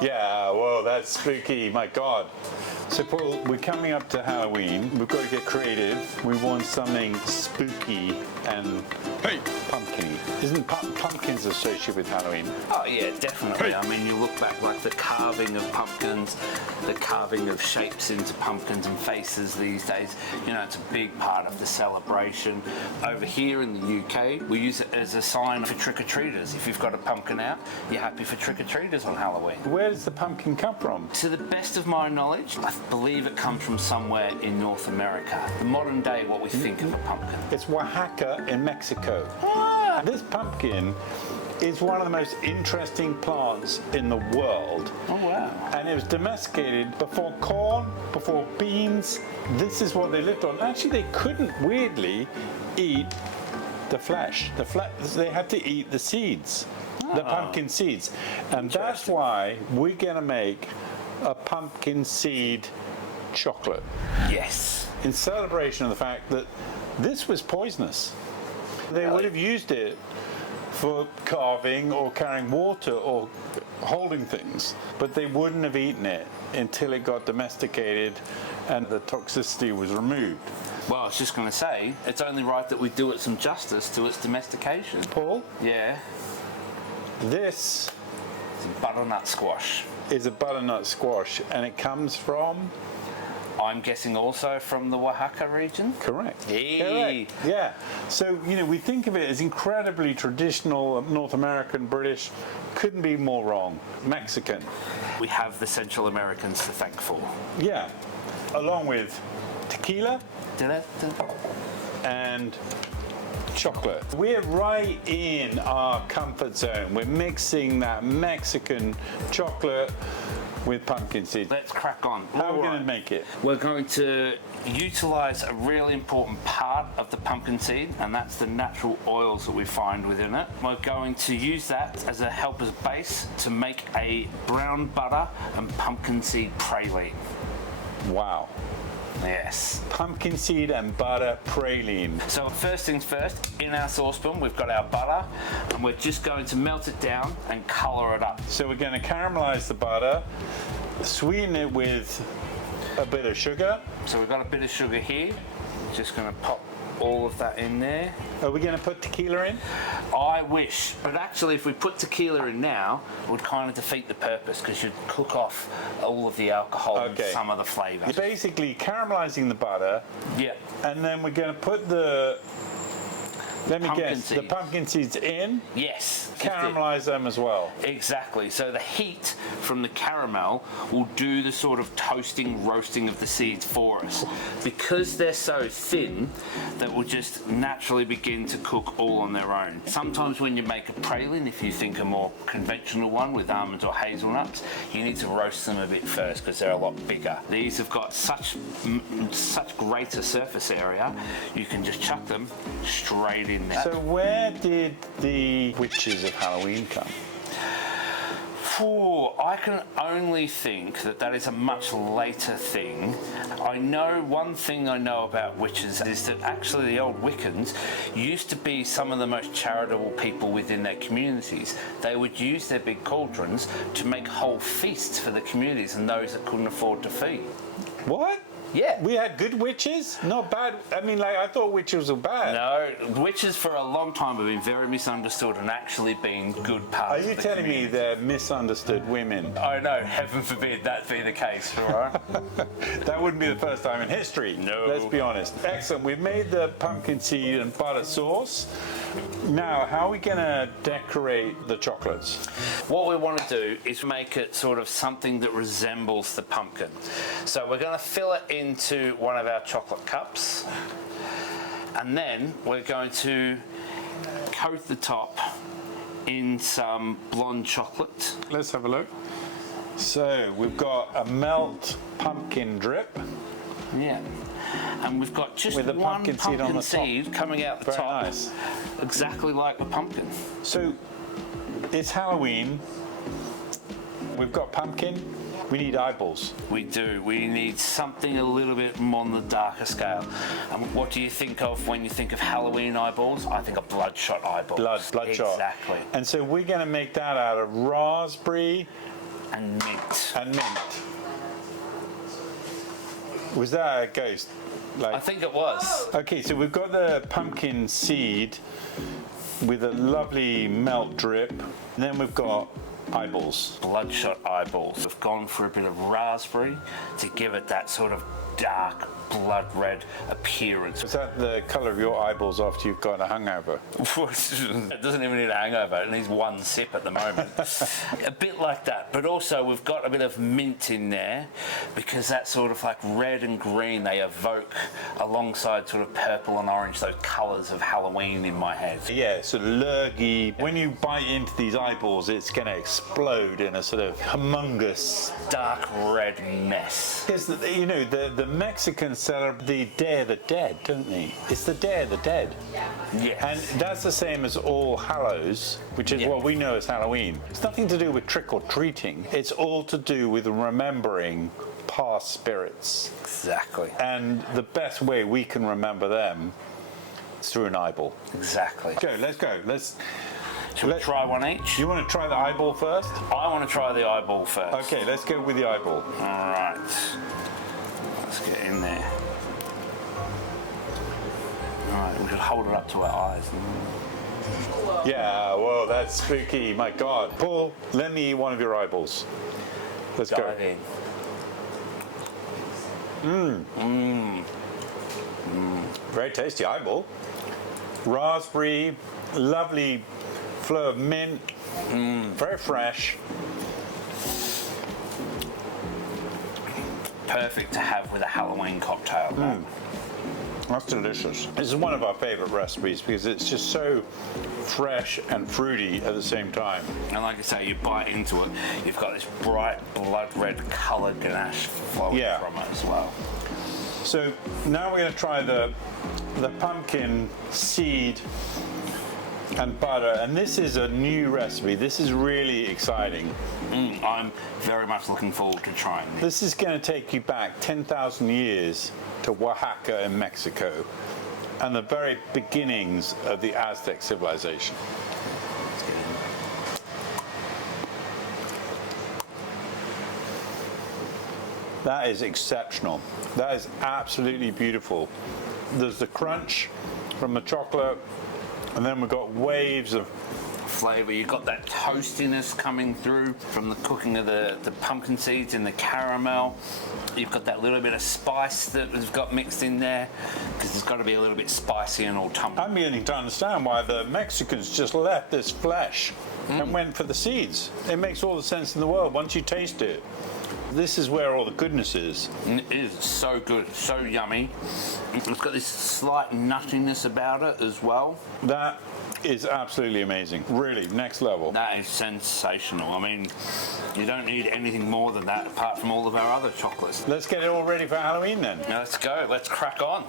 Yeah, well, that's spooky, my God. So, Paul, we're coming up to Halloween. We've got to get creative. We want something spooky and pumpkin-y. Isn't pumpkins associated with Halloween? Oh, yeah, definitely. I mean, you look back, like the carving of pumpkins, the carving of shapes into pumpkins and faces these days. You know, it's a big part of the celebration. Over here in the UK, we use it as a sign for trick-or-treaters. If you've got a pumpkin out, you're happy for trick-or-treaters on Halloween. Where does the pumpkin come from? To the best of my knowledge, I believe it comes from somewhere in North America. The modern day, what we think of a pumpkin. It's Oaxaca in Mexico. Ah. This pumpkin is one of the most interesting plants in the world. Oh, wow. And it was domesticated before corn, before beans. This is what they lived on. Actually, they couldn't, weirdly, eat the flesh. They had to eat the seeds, the pumpkin seeds. And that's why we're going to make a pumpkin seed chocolate. Yes. In celebration of the fact that this was poisonous. They would have used it for carving or carrying water or holding things, but they wouldn't have eaten it until it got domesticated and the toxicity was removed. Well, I was just going to say, it's only right that we do it some justice to its domestication. Paul? Yeah. This It's butternut squash. is a butternut squash, and it comes from? I'm guessing also from the Oaxaca region? Correct. Hey. Correct. Yeah. So, you know, we think of it as incredibly traditional, North American, British. Couldn't be more wrong. Mexican. We have the Central Americans to thank for. Yeah. Along with tequila and chocolate. We're right in our comfort zone. We're mixing that Mexican chocolate with pumpkin seeds. Let's crack on. How are we going to make it? We're going to utilize a really important part of the pumpkin seed, and that's the natural oils that we find within it. We're going to use that as a helper's base to make a brown butter and pumpkin seed praline. Wow. Yes. Pumpkin seed and butter praline. So first things first, in our saucepan we've got our butter, and we're just going to melt it down and colour it up. So we're going to caramelize the butter, sweeten it with a bit of sugar. So we've got a bit of sugar here. Just going to pop all of that in there. Are we going to put tequila in? I wish, but actually if we put tequila in now, it would kind of defeat the purpose, because you'd cook off all of the alcohol and some of the flavour. You're basically caramelizing the butter. Yeah. And then we're going to put the, let me Pumpkin guess, seed. the pumpkin seeds in. Yes. Caramelize them as well. Exactly. So the heat from the caramel will do the sort of toasting, roasting of the seeds for us. Because they're so thin, that will just naturally begin to cook all on their own. Sometimes when you make a praline, if you think a more conventional one with almonds or hazelnuts, you need to roast them a bit first because they're a lot bigger. These have got such greater surface area, you can just chuck them straight in there. So where did the witches of Halloween come? I can only think that is a much later thing. One thing I know about witches is that actually the old Wiccans used to be some of the most charitable people within their communities. They would use their big cauldrons to make whole feasts for the communities and those that couldn't afford to feed. What? Yeah. We had good witches? Not bad. I mean, like, I thought witches were bad. No, witches for a long time have been very misunderstood and actually been good parts Are of you the telling me community. they're misunderstood women? Oh no, heaven forbid that be the case, all right? That wouldn't be the first time in history. No. Let's be honest. Excellent. We've made the pumpkin seed and butter sauce. Now, how are we going to decorate the chocolates? What we want to do is make it sort of something that resembles the pumpkin. So we're going to fill it into one of our chocolate cups, and then we're going to coat the top in some blonde chocolate. Let's have a look. So we've got a melt pumpkin drip. Yeah. And we've got just with a one pumpkin seed on the seed top. coming out the Very top. Nice. Exactly like the pumpkin. So it's Halloween. We've got pumpkin. We need eyeballs. We do. We need something a little bit more on the darker scale. And what do you think of when you think of Halloween eyeballs? I think of bloodshot eyeballs. Bloodshot. Exactly. And so we're going to make that out of raspberry And mint. and mint. Was that a ghost? I think it was. Okay, so we've got the pumpkin seed with a lovely melt drip. And then we've got eyeballs. Bloodshot eyeballs. We've gone for a bit of raspberry to give it that sort of dark blood red appearance. Is that the colour of your eyeballs after you've got a hangover? It doesn't even need a hangover, it needs one sip at the moment. A bit like that, but also we've got a bit of mint in there because that sort of like red and green, they evoke alongside sort of purple and orange, those colours of Halloween in my head. Yeah, sort of lurgy. When you bite into these eyeballs, it's going to explode in a sort of humongous Dark red mess. Because, you know, the Mexicans celebrate the Day of the Dead, don't they? It's the Day of the Dead. Yes. And that's the same as All Hallows, which is what we know as Halloween. It's nothing to do with trick-or-treating. It's all to do with remembering past spirits. Exactly. And the best way we can remember them is through an eyeball. Exactly. Let's go. Should we try one each? You want to try the eyeball first? I want to try the eyeball first. Okay, let's go with the eyeball. All right. Let's get in there. All right, we should hold it up to our eyes. Yeah, whoa, that's spooky. My God. Paul, let me eat one of your eyeballs. Let's go. Dive in. Very tasty eyeball. Raspberry, lovely flow of mint, very fresh. Perfect to have with a Halloween cocktail. That's delicious. This is one of our favorite recipes because it's just so fresh and fruity at the same time. And like I say, you bite into it, you've got this bright blood red coloured ganache flowing from it as well. So now we're going to try the pumpkin seed and butter, and this is a new recipe. This is really exciting. I'm very much looking forward to trying this. This is going to take you back 10,000 years to Oaxaca in Mexico and the very beginnings of the Aztec civilization. Let's get in. That is exceptional. That is absolutely beautiful. There's the crunch from the chocolate, and then we've got waves of Flavour. You've got that toastiness coming through from the cooking of the pumpkin seeds and the caramel. You've got that little bit of spice that has got mixed in there because it's got to be a little bit spicy and autumnal. I'm beginning to understand why the Mexicans just left this flesh and went for the seeds. It makes all the sense in the world once you taste it. This is where all the goodness is. It is so good, so yummy. It's got this slight nuttiness about it as well. That is absolutely amazing. Really, next level. That is sensational. I mean, you don't need anything more than that apart from all of our other chocolates. Let's get it all ready for Halloween then. Now let's go, let's crack on.